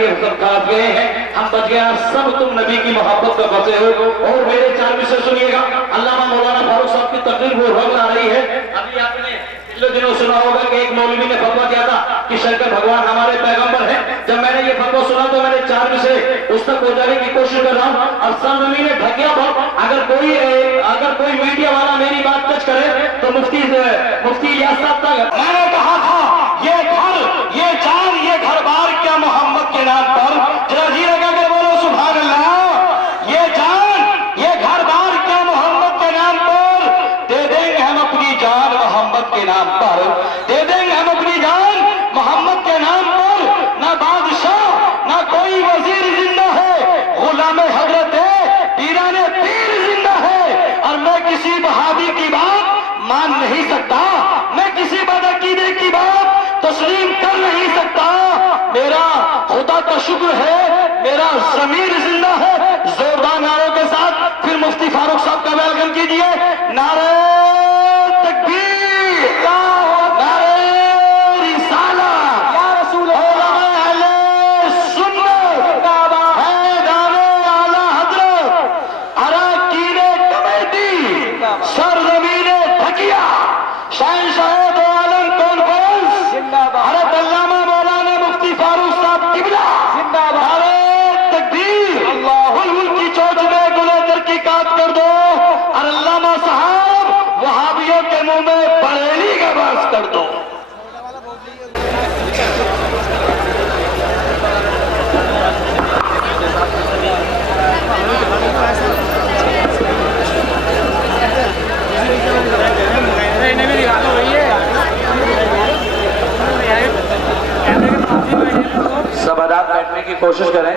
یہ سب کافی ہیں، ہم بچ گئے، سب تم نبی کی محبت کا بچے ہو۔ اور میرے 4 سے سنیے گا، علامہ مولانا فاروق صاحب کی تقریر وہ روز آ رہی ہے۔ ابھی آپ نے پچھلے دنوں سنا ہوگا کہ ایک مولوی نے فتویٰ دیا تھا کہ شنکر بھگوان ہمارے پیغمبر ہیں۔ جب میں نے یہ فتویٰ سنا تو میں نے 4 سے اس تک پہنچانے کی کوشش کر رہا ہوں۔ اب سرزمین ڈھکیا پر اگر کوئی میڈیا والا میری بات ٹچ کرے تو مفتی الیاس صاحب تک میں نے کہا تھا یہ چار یہ گھر بار کیا محمد کے نام پر، ذرا جی لگا کر بولو سبحان اللہ۔ یہ جان یہ گھر بار کیا محمد کے نام پر، دے دیں گے ہم اپنی جان محمد کے نام پر، دے دیں گے ہم اپنی جان محمد کے نام پر۔ نہ بادشاہ نہ کوئی وزیر زندہ ہے، غلام حضرت پیران پیر زندہ ہے۔ اور میں کسی وہابی کی بات مان نہیں سکتا، میں کسی بدعقیدے کی بات تسلیم کر نہیں سکتا۔ میرا خدا کا شکر ہے میرا ضمیر زندہ ہے۔ زوردار نعروں کے ساتھ پھر مفتی فاروق صاحب کا ویلکم کیجئے۔ نعرہ تکبیر، نعرہ رسالت، علماء اہل سنت، حیدر اعلی حضرت، اراکین کمیٹی، سرزمین ڈھکیا، شہنشاہ دو عالم کانفرنس، حضرت علامہ مولانا مفتی فاروق صاحب قبلہ، نعرہ تکبیر، بلبل کی چوچ میں گلے تحقیقات کر دو، اور علامہ صاحب وہابیوں کے منہ میں بریلی کا باز کر دو۔ سب حضرات بیٹھنے کی کوشش کریں،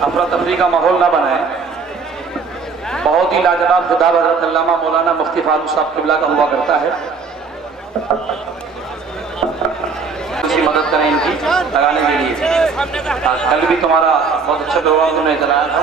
افراتفری کا ماحول نہ بنائیں۔ بہت ہی لاجواب خطاب حضرت علامہ مولانا مفتی فاروق صاحب قبلہ کا ہوا کرتا ہے۔ اسی مدد کریں ان کی لگانے کے لیے۔ کل بھی تمہارا بہت اچھا پروگرام تم نے چلایا تھا۔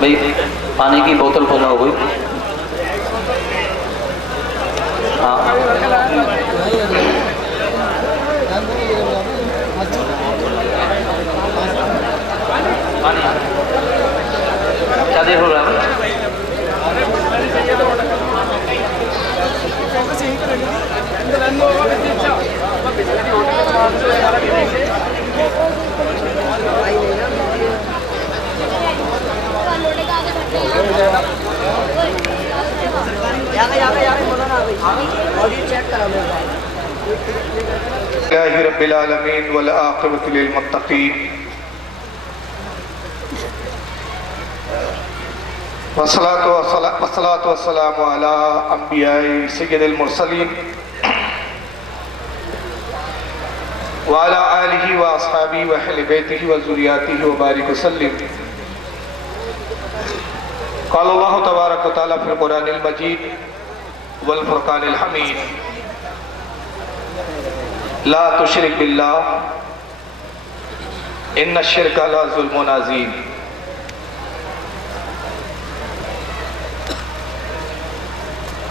بھئی پانی کی بوتل کھولا ہو گئی۔ کیا دیر ہو رہا ہے؟ لله رب العالمين والعاقبة للمتقين والصلاة والسلام على أنبياء سيد المرسلين وعلى آله وأصحابه وأهل بيته وذرياته وبارك وسلم۔ قال الله تبارك وتعالى في القرآن المجيد والفرقان الحمید لا تشرک باللہ ان الشرک لظلم عظیم۔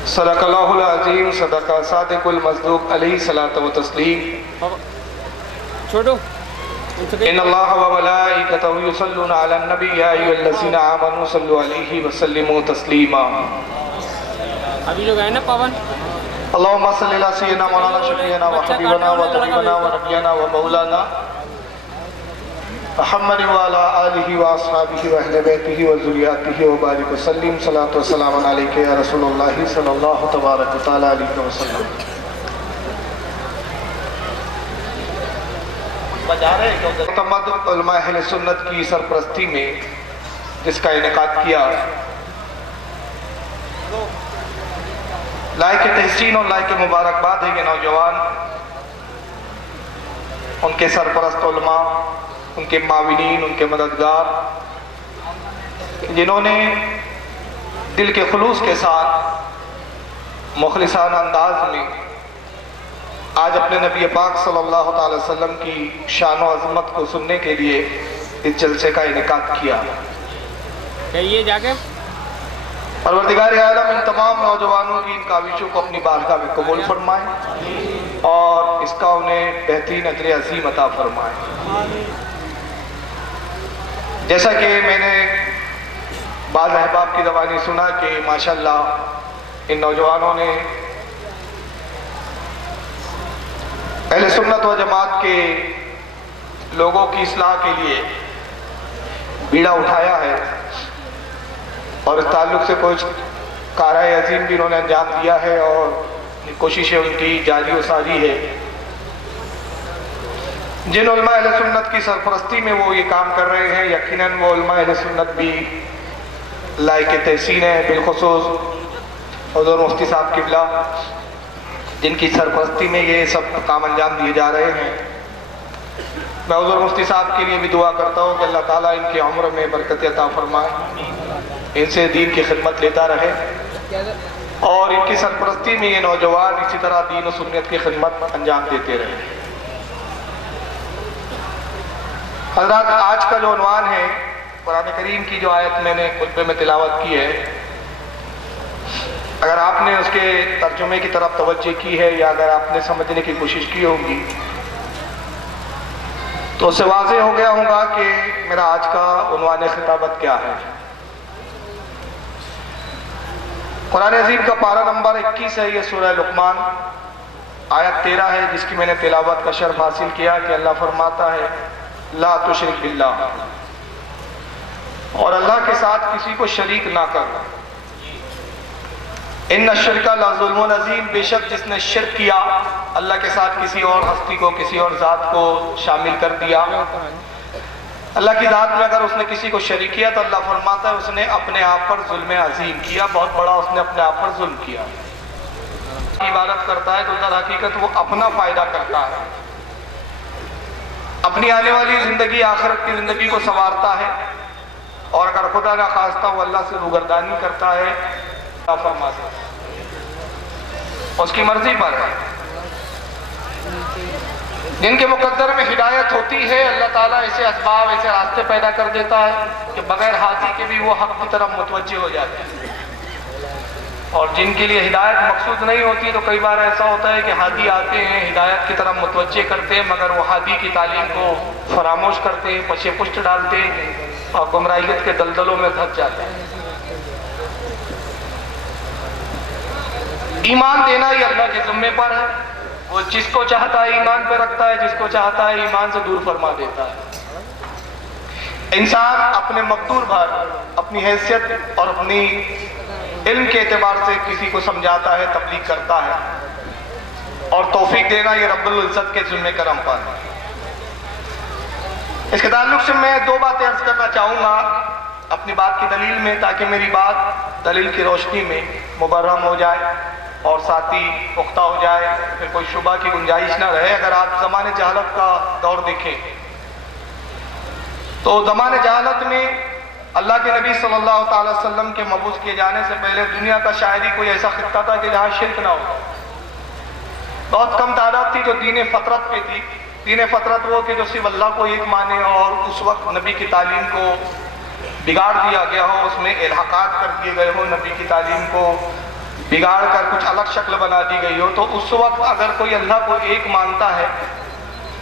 صدق اللہ العظیم، صدق صادق المصدوق علیہ الصلاۃ والتسلیم۔ چھوٹو ان اللہ وملائکتہ یصلون علی النبی یا ایھا الذین آمنوا صلوا علیہ وسلموا تسلیما۔ ابھی لوگ آئے نا پاون، اللہم صلی علی سیدنا مولانا شفیعنا وحبیبنا وطبیبنا ونبینا ومولانا محمد وعلی آلہ واصحابہ واہل بیتہ وذریاتہ وبارک وسلم۔ صلاۃ و سلام علیک یا رسول اللہ صلی اللہ تبارک وتعالی علیہ وسلم۔ معتمد علماء اہل سنت کی سرپرستی میں جس کا انعقاد کیا، لائق تحسین اور لائق مبارکباد ہے یہ نوجوان، ان کے سرپرست علماء، ان کے معاونین، ان کے مددگار، جنہوں نے دل کے خلوص کے ساتھ مخلصانہ انداز میں آج اپنے نبی پاک صلی اللہ تعالی وسلم کی شان و عظمت کو سننے کے لیے اس جلسے کا انعقاد کیا۔ کہیے جا کے پروردگار عالم ان تمام نوجوانوں کی ان کاوشوں کو اپنی بارگاہ میں قبول فرمائے اور اس کا انہیں بہترین اجر عظیم عطا فرمائے۔ جیسا کہ میں نے بعض احباب کی زبانی سنا کہ ماشاءاللہ ان نوجوانوں نے اہل سنت و جماعت کے لوگوں کی اصلاح کے لیے بیڑا اٹھایا ہے اور اس تعلق سے کچھ کارۂ عظیم بھی انہوں نے انجام دیا ہے اور کوششیں ان کی جاری و ساری ہے۔ جن علماء اہل سنت کی سرپرستی میں وہ یہ کام کر رہے ہیں، یقیناً وہ علماء اہل سنت بھی لائق تحسین ہے، بالخصوص حضور مفتی صاحب قبلہ جن کی سرپرستی میں یہ سب کام انجام دیے جا رہے ہیں۔ میں حضور مفتی صاحب کے لیے بھی دعا کرتا ہوں کہ اللہ تعالیٰ ان کی عمر میں برکت عطا فرمائے، ان سے دین کی خدمت لیتا رہے اور ان کی سرپرستی میں یہ نوجوان اسی طرح دین و سنت کی خدمت انجام دیتے رہے۔ حضرات، آج کا جو عنوان ہے، قرآن کریم کی جو آیت میں نے خطبے میں تلاوت کی ہے، اگر آپ نے اس کے ترجمے کی طرف توجہ کی ہے یا اگر آپ نے سمجھنے کی کوشش کی ہوگی تو اس سے واضح ہو گیا ہوگا کہ میرا آج کا عنوان خطابت کیا ہے۔ قرآن عظیم کا پارہ نمبر 21 ہے، یہ سورہ لقمان آیت 13 ہے، جس کی میں نے تلاوت کا شرف حاصل کیا کہ اللہ فرماتا ہے لا تشرک باللہ، اور اللہ کے ساتھ کسی کو شریک نہ کرنا۔ ان الشرک لظلم عظیم، بے شک جس نے شرک کیا، اللہ کے ساتھ کسی اور ہستی کو، کسی اور ذات کو شامل کر دیا، اللہ کی ذات میں اگر اس نے کسی کو شریک کیا تو اللہ فرماتا ہے اس نے اپنے آپ پر ظلم عظیم کیا، بہت بڑا اس نے اپنے آپ پر ظلم کیا۔ عبادت کرتا ہے تو در حقیقت وہ اپنا فائدہ کرتا ہے، اپنی آنے والی زندگی، آخرت کی زندگی کو سنوارتا ہے، اور اگر خدا نہ خواستہ وہ اللہ سے روگردانی کرتا ہے، اللہ فرماتا ہے اس کی مرضی پر ہے۔ جن کے مقدر میں ہدایت ہوتی ہے، اللہ تعالیٰ ایسے اسباب، ایسے راستے پیدا کر دیتا ہے کہ بغیر ہادی کے بھی وہ حق کی طرف متوجہ ہو جاتے ہیں، اور جن کے لیے ہدایت مقصود نہیں ہوتی تو کئی بار ایسا ہوتا ہے کہ ہادی آتے ہیں، ہدایت کی طرف متوجہ کرتے ہیں، مگر وہ ہادی کی تعلیم کو فراموش کرتے ہیں، پشے پشت ڈالتے ہیں اور گمراہیت کے دلدلوں میں دھس جاتے ہیں۔ ایمان دینا ہی اللہ کے ذمے پر ہے، وہ جس کو چاہتا ہے ایمان پہ رکھتا ہے، جس کو چاہتا ہے ایمان سے دور فرما دیتا ہے۔ انسان اپنے مقدور بھر، اپنی حیثیت اور اپنی علم کے اعتبار سے کسی کو سمجھاتا ہے، تبلیغ کرتا ہے، اور توفیق دینا یہ رب العزت کے ذمہ کرم پر ہے۔ اس کے تعلق سے میں دو باتیں عرض کرنا چاہوں گا اپنی بات کی دلیل میں، تاکہ میری بات دلیل کی روشنی میں مبرہم ہو جائے اور ساتھی پختہ ہو جائے، پھر کوئی شبہ کی گنجائش نہ رہے۔ اگر آپ زمانے جہالت کا دور دیکھیں تو زمانے جہالت میں اللہ کے نبی صلی اللہ تعالی وسلم کے مبعوث کیے جانے سے پہلے دنیا کا شاید ہی کوئی ایسا خطہ تھا کہ جہاں شرک نہ ہو. بہت کم تعداد تھی جو دین فطرت پہ تھی. دین فطرت وہ کہ جو صرف اللہ کو ایک مانے, اور اس وقت نبی کی تعلیم کو بگاڑ دیا گیا ہو, اس میں الحاقات کر دیے گئے ہو, نبی کی تعلیم کو بگاڑ کر کچھ الگ شکل بنا دی گئی ہو. تو اس وقت اگر کوئی اللہ کو ایک مانتا ہے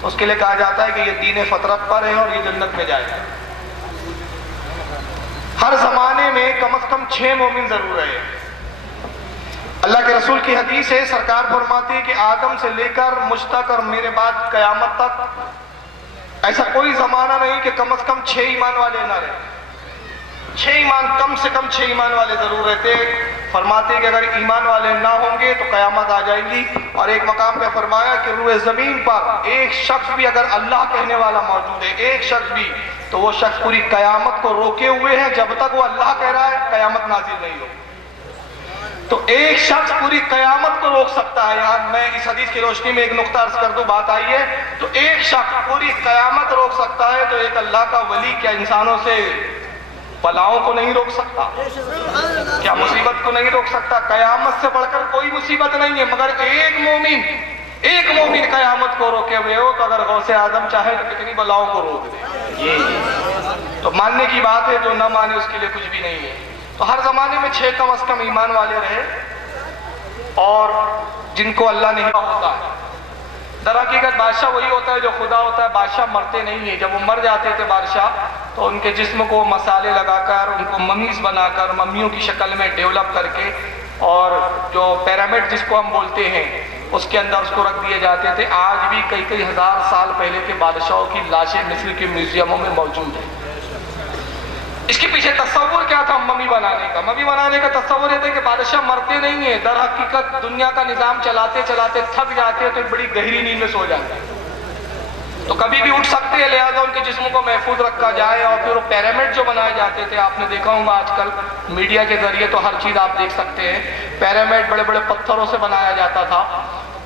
تو اس کے لیے کہا جاتا ہے کہ یہ دین فطرت پر ہے اور یہ جنت میں جائے گا. ہر زمانے میں کم از کم 6 مومن ضرور رہے. اللہ کے رسول کی حدیث ہے, سرکار فرماتے ہیں کہ آدم سے لے کر مجھ تک اور میرے بعد قیامت تک ایسا کوئی زمانہ نہیں کہ کم از کم 6 ایمان والے نہ رہے. 6 ایمان, کم سے کم 6 ایمان والے ضرور رہتے. فرماتے ہیں کہ اگر ایمان والے نہ ہوں گے تو قیامت آ جائے گی. اور ایک مقام پہ فرمایا کہ روئے زمین پر ایک شخص بھی اگر اللہ کہنے والا موجود ہے, ایک شخص بھی, تو وہ شخص پوری قیامت کو روکے ہوئے ہیں. جب تک وہ اللہ کہہ رہا ہے قیامت نازل نہیں ہو. تو ایک شخص پوری قیامت کو روک سکتا ہے. یہاں میں اس حدیث کی روشنی میں ایک نقطہ عرض کر دوں, بات آئی ہے. تو ایک شخص پوری قیامت روک سکتا ہے, تو ایک اللہ کا ولی کیا انسانوں سے بلاؤں کو نہیں روک سکتا؟ کیا مصیبت کو نہیں روک سکتا؟ قیامت سے بڑھ کر کوئی مصیبت نہیں ہے. مگر ایک مومن قیامت کو روکے ہوئے ہو, تو اگر غوث اعظم چاہے تو کتنی بلاؤں کو روک دے. یہ تو ماننے کی بات ہے, جو نہ مانے اس کے لیے کچھ بھی نہیں ہے. تو ہر زمانے میں 6 کم از کم ایمان والے رہے, اور جن کو اللہ نہیں ہوتا ہے. در حقیقت بادشاہ وہی ہوتا ہے جو خدا ہوتا ہے. بادشاہ مرتے نہیں ہیں. جب وہ مر جاتے تھے بادشاہ, تو ان کے جسم کو مسالے لگا کر, ان کو ممیز بنا کر, ممیوں کی شکل میں ڈیولپ کر کے, اور جو پیرامڈ جس کو ہم بولتے ہیں اس کے اندر اس کو رکھ دیے جاتے تھے. آج بھی کئی ہزار سال پہلے کے بادشاہوں کی لاشیں مصر کے میوزیموں میں موجود ہیں. اس کے پیچھے تصور کیا تھا ممی بنانے کا؟ ممی بنانے کا تصور یہ تھا کہ بادشاہ مرتے نہیں ہیں. در حقیقت دنیا کا نظام چلاتے چلاتے تھک جاتے ہیں, تو ایک بڑی گہری نیند میں سو جاتے ہیں, تو کبھی بھی اٹھ سکتے ہیں. لہٰذا ان کے جسم کو محفوظ رکھا جائے. اور پھر وہ پیرامڈ جو بنائے جاتے تھے, آپ نے دیکھا ہوگا آج کل میڈیا کے ذریعے تو ہر چیز آپ دیکھ سکتے ہیں. پیرامڈ بڑے بڑے پتھروں سے بنایا جاتا تھا,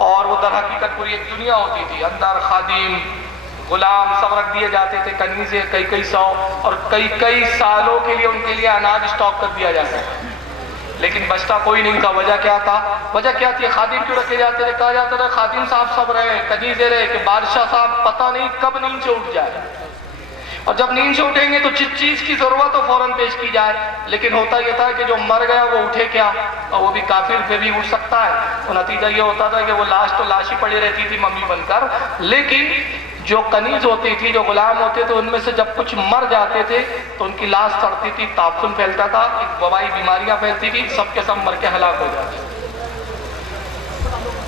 اور وہ در حقیقت پوری ایک دنیا ہوتی تھی. اندر خادم, غلام سب رکھ دیے جاتے تھے, کنیزیں کئی سو, اور کئی سالوں کے لیے ان کے لیے اناج اسٹاک کر دیا جاتا تھا. لیکن بچتا کوئی نہیں تھا. وجہ کیا تھا؟ وجہ کیا تھی؟ خادم کیوں رکھے جاتے تھے؟ کہا جاتا تھا خادم صاحب سب رہے, کنیزیں رہے, کہ بادشاہ صاحب پتہ نہیں کب نیند سے اٹھ جائے, اور جب نیند سے اٹھیں گے تو جس چیز کی ضرورت ہو فوراً پیش کی جائے. لیکن ہوتا یہ تھا کہ جو مر گیا وہ اٹھے کیا, اور وہ بھی کافر پہ بھی اٹھ سکتا ہے. تو نتیجہ یہ ہوتا تھا کہ وہ لاش تو لاش ہی پڑی رہتی تھی ممی بن کر. لیکن جو کنیز ہوتی تھی, جو غلام ہوتے تھے, ان میں سے جب کچھ مر جاتے تھے تو ان کی لاش سڑتی تھی, تعفن پھیلتا تھا, ایک وبائی بیماریاں پھیلتی تھی, سب کے سب مر کے ہلاک ہو جاتے.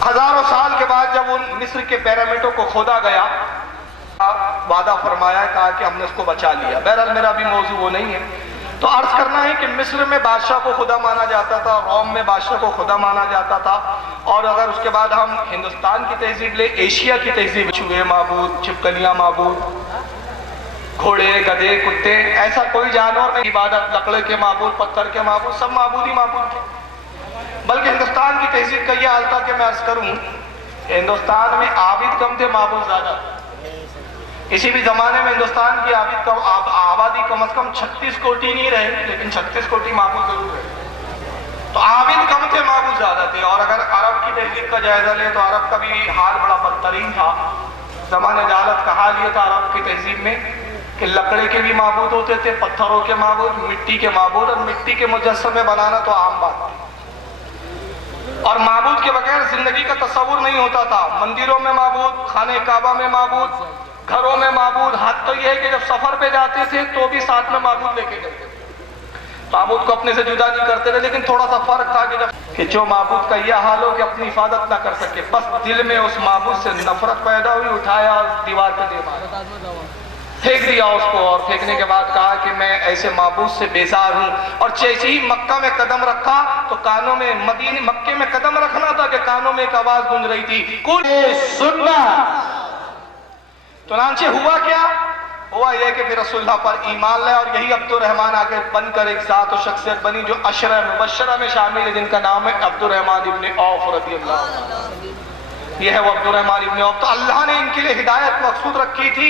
ہزاروں سال کے بعد جب ان مصر کے پیرامڈوں کو کھودا گیا, وعدہ فرمایا, کہا کہ ہم نے اس کو بچا لیا. بہرحال میرا بھی موضوع وہ نہیں ہے. تو عرض کرنا ہے کہ مصر میں بادشاہ کو خدا مانا جاتا تھا, روم میں بادشاہ کو خدا مانا جاتا تھا. اور اگر اس کے بعد ہم ہندوستان کی تہذیب لیں, ایشیا کی تہذیب, چوہے معبود, چھپکلیاں معبود, گھوڑے, گدھے, کتے, ایسا کوئی جانور نہیں. عبادت لکڑے کے معبود, پتھر کے معبود, سب معبود ہی معبود تھے. بلکہ ہندوستان کی تہذیب کا یہ حال تھا کہ میں عرض کروں, ہندوستان میں عابد کم تھے, معبود زیادہ. کسی بھی زمانے میں ہندوستان کی آبادی کم از کم 36 کوٹی نہیں رہے, لیکن 36 کوٹی معبود ضرور رہے. تو عابد کم تھے, معبود زیادہ تھے. اور اگر عرب کی تہذیب کا جائزہ لیں تو عرب کا بھی حال بڑا بدترین تھا. زمانہ جہالت کا حال یہ تھا عرب کی تہذیب میں کہ لکڑے کے بھی معبود ہوتے تھے, پتھروں کے معبود, مٹی کے معبود, اور مٹی کے مجسمے بنانا تو عام بات تھی. اور معبود کے بغیر زندگی کا تصور نہیں ہوتا تھا. مندروں میں معبود, خانہ کعبہ میں معبود, گھروں میں معبود. حد تو یہ ہے کہ جب سفر پہ جاتے تھے تو بھی ساتھ میں معبود لے کے جاتے تھے. معبود کو اپنے سے جدا نہیں کرتے تھے, لیکن تھوڑا سا فرق تھا کہ جو معبود کا یہ حال ہو کہ اپنی حفاظت نہ کر سکے, بس دل میں اس معبود سے نفرت پیدا ہوئی, اٹھایا, دیوار پہ دے مارا, پھینک دیا اس کو. اور پھینکنے کے بعد کہا کہ میں ایسے معبود سے بیزار ہوں. اور جیسے ہی مکہ میں قدم رکھا تو کانوں میں, مکے میں قدم رکھنا تھا کہ کانوں میں ایک آواز گونج رہی تھی, کچھ سننا. چنانچہ ہوا کیا؟ ہوا یہ کہ پھر رسول اللہ پر ایمان لائے, اور یہی عبد الرحمن آگے بن کر ایک ذات و شخصیت بنی جو عشرہ مبشرہ میں شامل ہے, جن کا نام ہے عبد الرحمن ابن عوف رضی اللہ عنہ. یہ ہے وہ عبد الرحمن ابن عوف. تو اللہ نے ان کے لیے ہدایت مقصود رکھی تھی